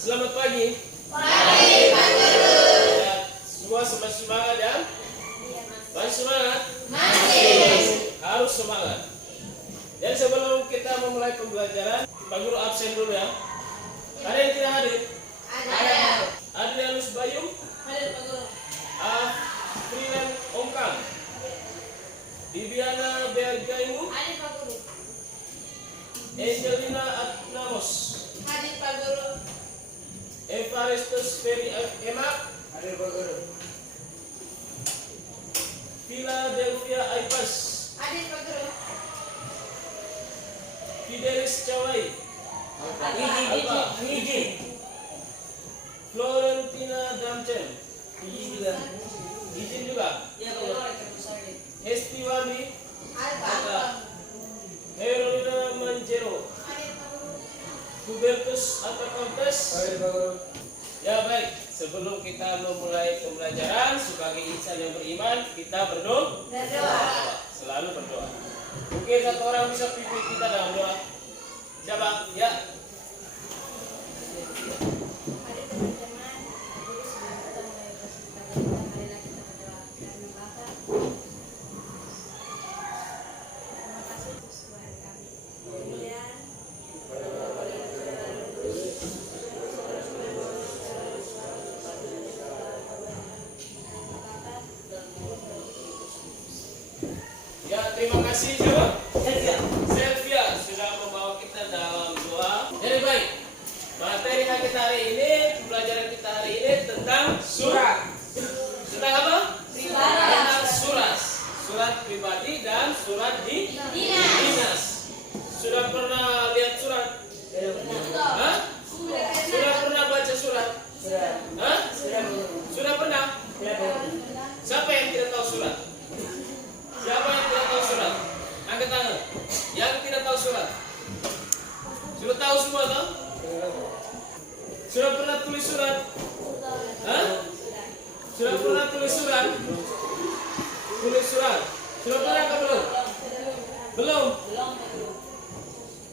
Selamat pagi. Pagi, Pak Guru. Ya, semua semangat ya? Masih semangat? Masih. Harus semangat. Dan sebelum kita memulai pembelajaran, Pak Guru absen dulu ya. Ada yang tidak hadir? Ada. Adrianus Bayung, Hadir, Pak Guru. Afrilan Ongkang, Bibiana Bergaimu, Hadir, Pak Guru. Angelina Atnamos, Hadir, Pak Guru. Evaristus Ferry Emak, Hadir Pak Guru. Philadelphia Aipas, Hadir, Pak Guru. Fidelis Cawai, Alba, Florentina Damcen, izin juga. Iya Pak Guru. Hesti Wami, Alba. Herolina Manjero, Hadir, Pak Guru. Hubertus Atakontes. Hadir Pak Guru. Ya baik, sebelum kita memulai pembelajaran sebagai insan yang beriman, kita berdoa. Selalu berdoa. Mungkin satu orang bisa pimpin kita dalam doa. Siapa? Ya. Hadir, teman-teman. Jadi sebelum kita mulai bersama kita, marilah kita berdoa. Karena Bapa, terima kasih untuk Tuhan kami. Kemudian Ya, terima kasih siapa? Selvia sudah membawa kita dalam doa. Jadi baik, materi kita hari ini, pembelajaran kita hari ini tentang surat. Tentang apa? Tentang surat. Surat pribadi dan surat dinas. Sudah pernah lihat surat? Hah? Sudah pernah baca surat? Hah? Sudah pernah? Siapa yang tidak tahu surat? Siapa yang tidak tahu surat? Angkat tangan. Yang tidak tahu surat. Sudah tahu semua toh? Sudah pernah tulis surat? Hah? Sudah pernah tulis surat? Tulis surat. Sudah pernah atau belum? Belum.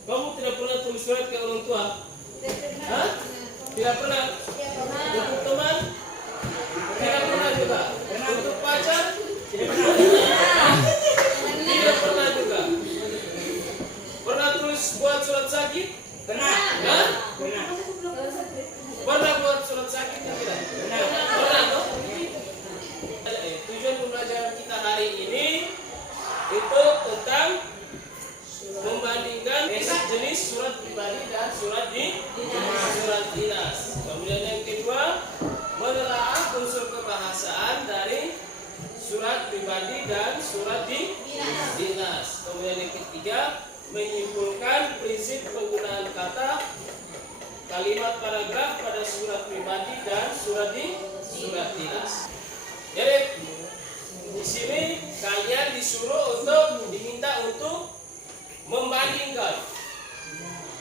Kamu tidak pernah tulis surat ke orang tua? Hah? Tidak pernah. Untuk teman? Tidak pernah juga. Untuk pacar? Tidak pernah juga. Pernah tulis buat surat sakit? Pernah. Hah? Pernah. Pernah buat surat sakit tidak? Pernah toh? Tujuan pembelajaran kita hari ini itu tentang membandingkan jenis surat pribadi dan surat dinas. Kemudian yang kedua, menelaah unsur kebahasaan dari surat pribadi dan surat dinas. Kemudian yang ketiga, menyimpulkan prinsip penggunaan kata, kalimat, paragraf pada surat pribadi dan surat dinas. Jadi di sini kalian disuruh diminta untuk membandingkan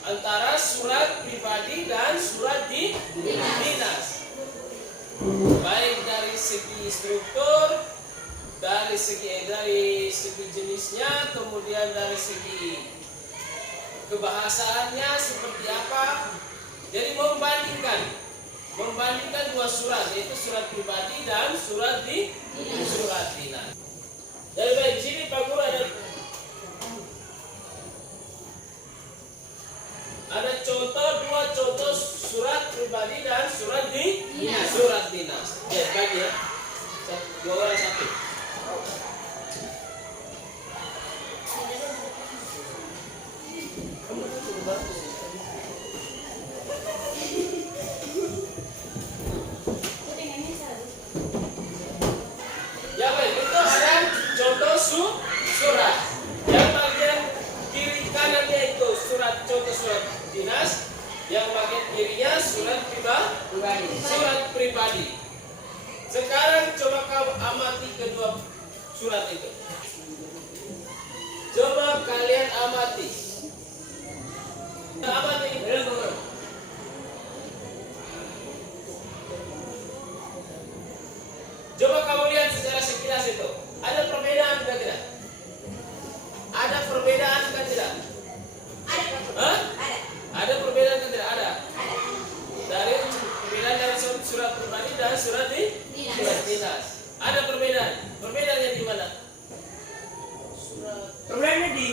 antara surat pribadi dan surat dinas. Baik dari segi struktur, dari segi jenisnya, kemudian dari segi kebahasaannya seperti apa. Jadi membandingkan dua surat, yaitu surat pribadi dan surat dinas. Jadi baik, di sini Pak Guru ada dua contoh surat pribadi dan surat dinas. Ya, bagi ya. Dua orang satu. Ya baik, itu ada contoh surat. Yang bagian kiri kanannya itu contoh surat dinas, yang bagian kirinya surat pribadi. Sekarang coba kamu amati kedua surat itu. Coba kalian amati. Amati. Coba kamu lihat secara sekilas itu. Ada perbedaan atau tidak? Ada perbedaan atau tidak? ada. Hah? Ada perbedaan atau tidak? Ada. Dari surat dinas. Ada perbedaan. Perbedaannya di mana? Perbedaannya di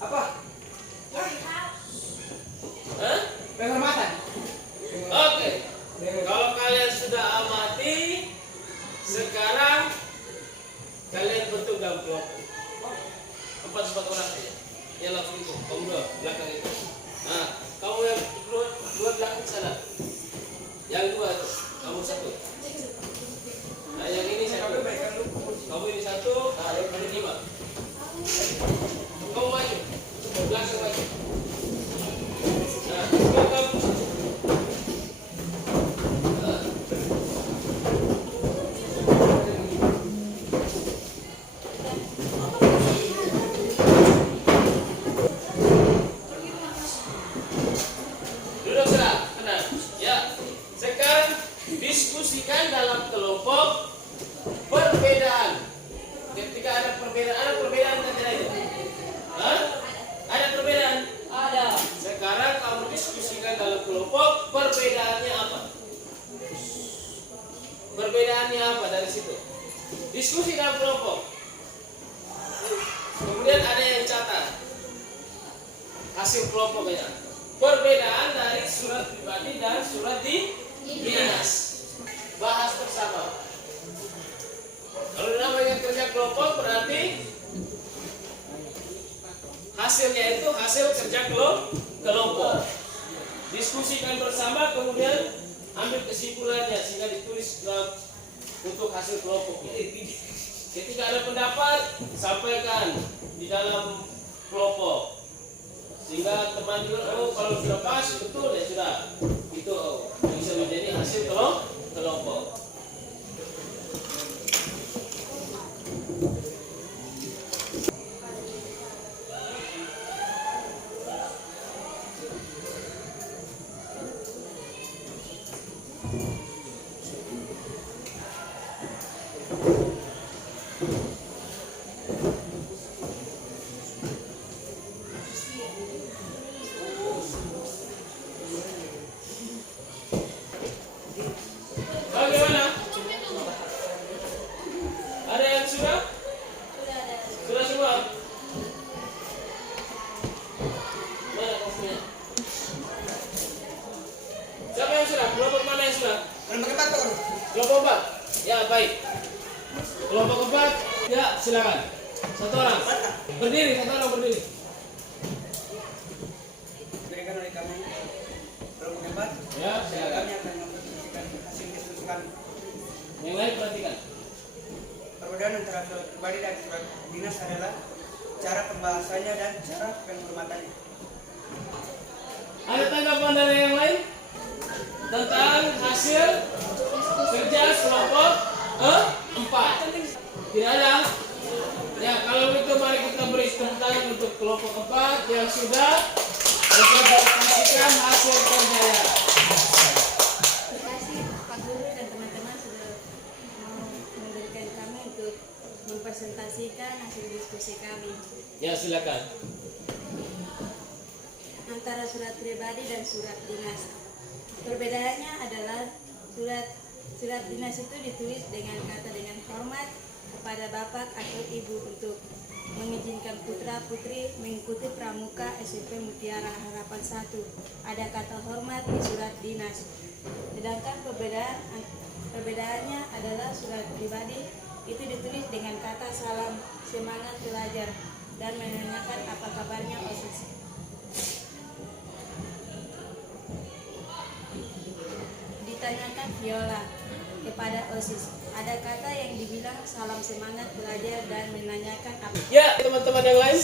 apa? Hah? Penghormatan. Oke. Kalau kalian sudah amati, sekarang kalian bentuk dalam kelompok. 4 orang saja. Yang langsung itu, kamu dua belakang itu. Nah, kamu yang dua belakang sana. Yang dua itu, kamu satu. Nah, yang ini satu. Kamu ini satu. Nah, yang ini 5. Kamu maju, belakang maju. Nah, kamu. Duduk sudah, tenang. Ya, sekarang diskusikan dalam kelompok perbedaan. Ketika ada perbedaan kan tidak ada? Hah? Ada perbedaan? Ada. Sekarang kamu diskusikan dalam kelompok perbedaannya apa? Perbedaannya apa dari situ? Diskusi dalam kelompok. Kemudian ada yang catat hasil kelompoknya. Perbedaan dari surat pribadi dan surat dinas. Bahas bersama. Kalau namanya kerja kelompok berarti hasilnya itu hasil kerja kelompok. Diskusikan bersama kemudian ambil kesimpulannya sehingga ditulis dalam untuk hasil kelompok. Ketika ada pendapat sampaikan di dalam kelompok. Sehingga teman juga, oh kalau sudah pas betul ya sudah itu bisa menjadi hasil kelompok. Bagaimana? Ada yang sudah? Sudah semua? Mana kopinya? Siapa yang sudah? Kelompok mana yang sudah? Kelompok 4 Pak. Kelompok 4? Ya baik. Kelompok 4? Ya silakan. Satu orang. Berdiri, satu orang berdiri. Berikan oleh kami kelompok 4. Ya silakan. Kami akan mempresentasikan hasil diskusikan Yang lain perhatikan. perbedaan antara surat pribadi dan surat dinas adalah cara pembahasannya dan cara penghormatannya. Ada tanggapan dari yang lain tentang hasil kerja kelompok 4? Tidak ada. Ya kalau itu mari kita beri tepuk tangan untuk kelompok 4 yang sudah mempresentasikan hasil kerjanya. Terima kasih Pak Guru dan teman-teman sudah mau memberikan kami untuk mempresentasikan hasil diskusi kami Ya silakan. antara surat pribadi dan surat dinas. Perbedaannya adalah surat dinas itu ditulis dengan kata dengan hormat kepada bapak atau ibu untuk mengizinkan putra putri mengikuti pramuka SMP Mutiara Harapan 1. Ada kata hormat di surat dinas. Sedangkan perbedaannya adalah surat pribadi itu ditulis dengan kata salam semangat belajar dan menanyakan apa kabarnya OSIS. Ditanyakan viola kepada OSIS. Ada kata yang dibilang salam semangat belajar dan menanyakan apa. Ya teman-teman yang lain.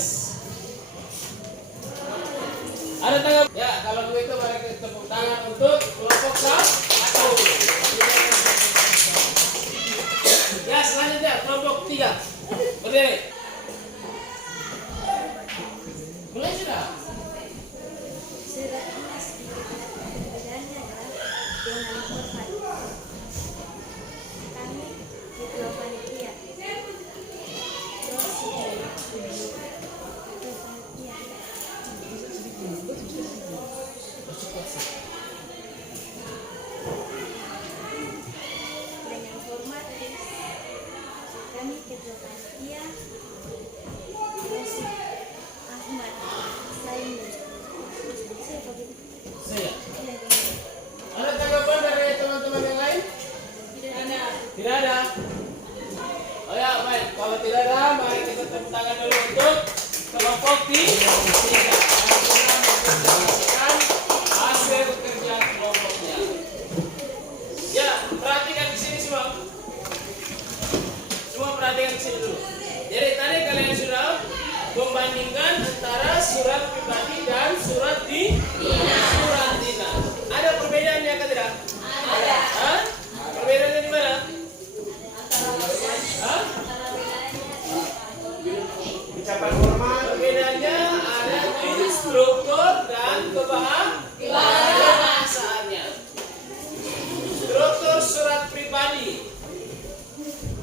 Ada tanggapan? Ya kalau begitu mari kita tepuk tangan untuk kelompok 1. Ya selanjutnya kelompok 3. Berdiri. Mulai sudah. Surat dinas perbedaannya adalah dengan hormat. Kami ketua panitia. Terus silakan dulu untuk kelompok tiga. Mengkonsentrasikan hasil kerja kelompoknya. Ya, perhatikan di sini semua. Semua perhatikan di sini dulu. Jadi tadi kalian sudah membandingkan antara surat pribadi dan surat dinas. Ada perbedaannya atau tidak? Ada. Hah? Perbedaannya di mana? Hah? Ucapan formal. Perbedaannya ada di struktur dan kebahasaannya. Struktur surat pribadi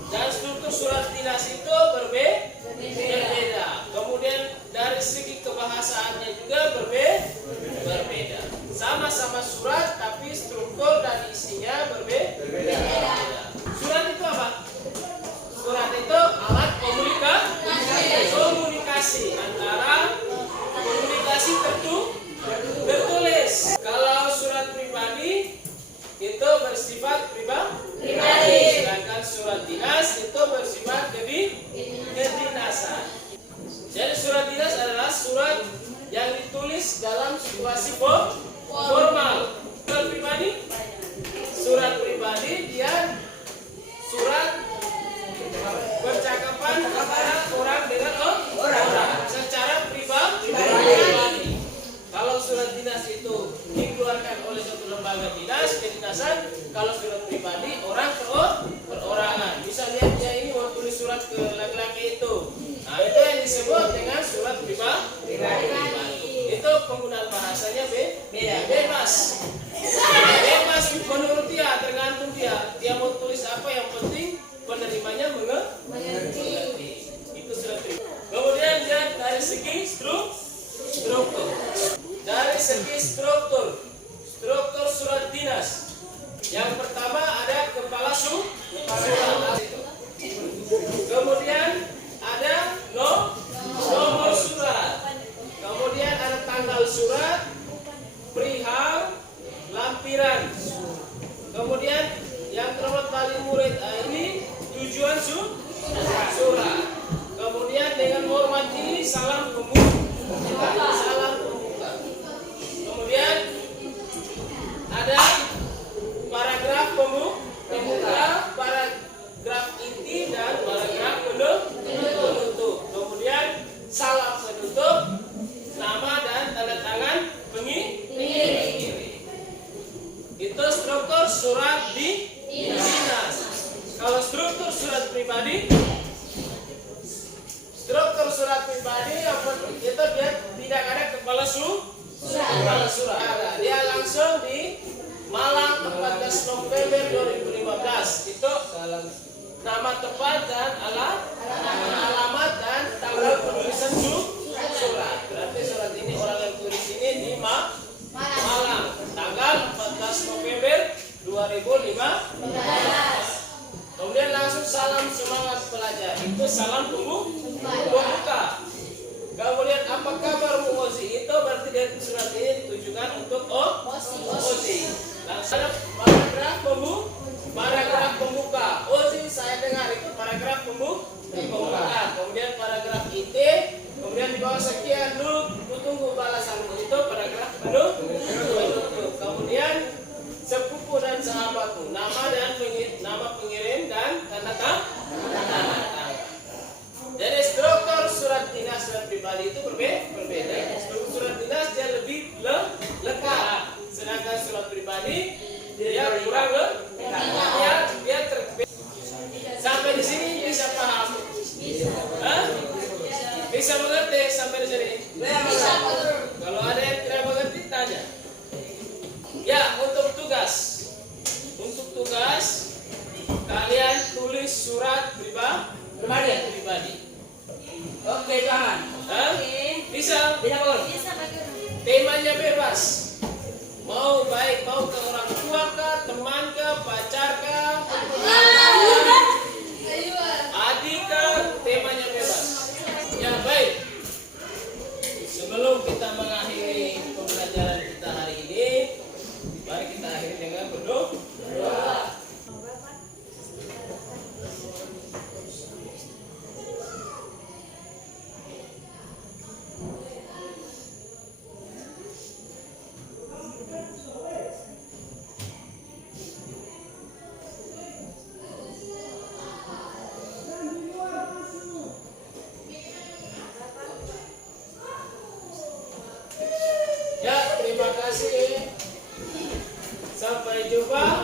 dan struktur surat dinas itu berbeda. Kemudian dari segi kebahasaannya juga berbeda. Sama-sama surat tapi struktur dan isinya berbeda. Surat itu apa? Surat itu alat komunikasi antara komunikasi tertulis. Kalau surat pribadi itu bersifat pribadi. Sedangkan surat dinas itu bersifat kedinasan. Jadi surat dinas adalah surat yang ditulis dalam situasi formal. Surat pribadi dia surat percakapan antara orang dengan orang secara pribadi. Kalau surat dinas itu dikeluarkan oleh suatu lembaga dinas kedinasan, kalau surat pribadi orang perorangan. Bisa lihat dia ini mau tulis surat ke laki-laki itu. Nah, itu yang disebut dengan surat pribadi. Itu penggunaan bahasanya bebas. Bebas menurut dia, tergantung dia. Dia mau tulis apa, yang penting penerimanya mengerti. Itu surat pribadi. Kemudian lihat dari segi struktur. Dari segi struktur surat dinas. Yang pertama ada kepala surat. Kemudian ada nomor surat. Kemudian ada tanggal surat, perihal, lampiran. Kemudian yang terhormat wali murid ini tujuan surat. Kemudian dengan hormat ini salam pembuka. Kemudian ada paragraf pembuka, paragraf inti dan paragraf penutup. Kemudian salam penutup, nama dan tanda tangan pengirim. Itu struktur surat dinas. Kalau struktur surat pribadi, itu dia tidak ada kepala surat. Dia langsung di Malang 14 November 2015. Itu nama tempat dan alamat dan tanggal penulisan surat. Berarti surat ini orang yang tulis ini di Malang tanggal 14 November 2015. Kemudian langsung salam semangat pelajar. Itu salam pembuka. Kemudian apa kabar Bu Ozi? Itu berarti dari surat ini ditujukan untuk Ozi. Langsung ada paragraf pembuka. Ozi saya dengar itu paragraf pembuka. Kemudian paragraf inti. Kemudian di bawah sekian dulu tunggu balasanmu. Itu paragraf penutup. Kemudian sepupu dan sahabatmu, nama pengirim dan tanda tangan. Jadi struktur surat dinas surat pribadi itu berbeda. Struktur surat dinas dia lebih lengkap, sedangkan surat pribadi dia kurang lengkap. Dia sampai di sini bisa paham? Bisa mengerti sampai di sini? Bisa. Kalau ada yang tidak mengerti tanya. Ya, untuk tugas kalian tulis surat pribadi. Oke, jangan. Bisa? Bisa Temanya bebas. Mau ke orang tua kah, teman kah, pacar kah, adik kah, temanya bebas. Ya baik. Sebelum kita mengakhiri pembelajaran kita hari ini, mari kita akhiri dengan berdoa. kasih. Sampai jumpa.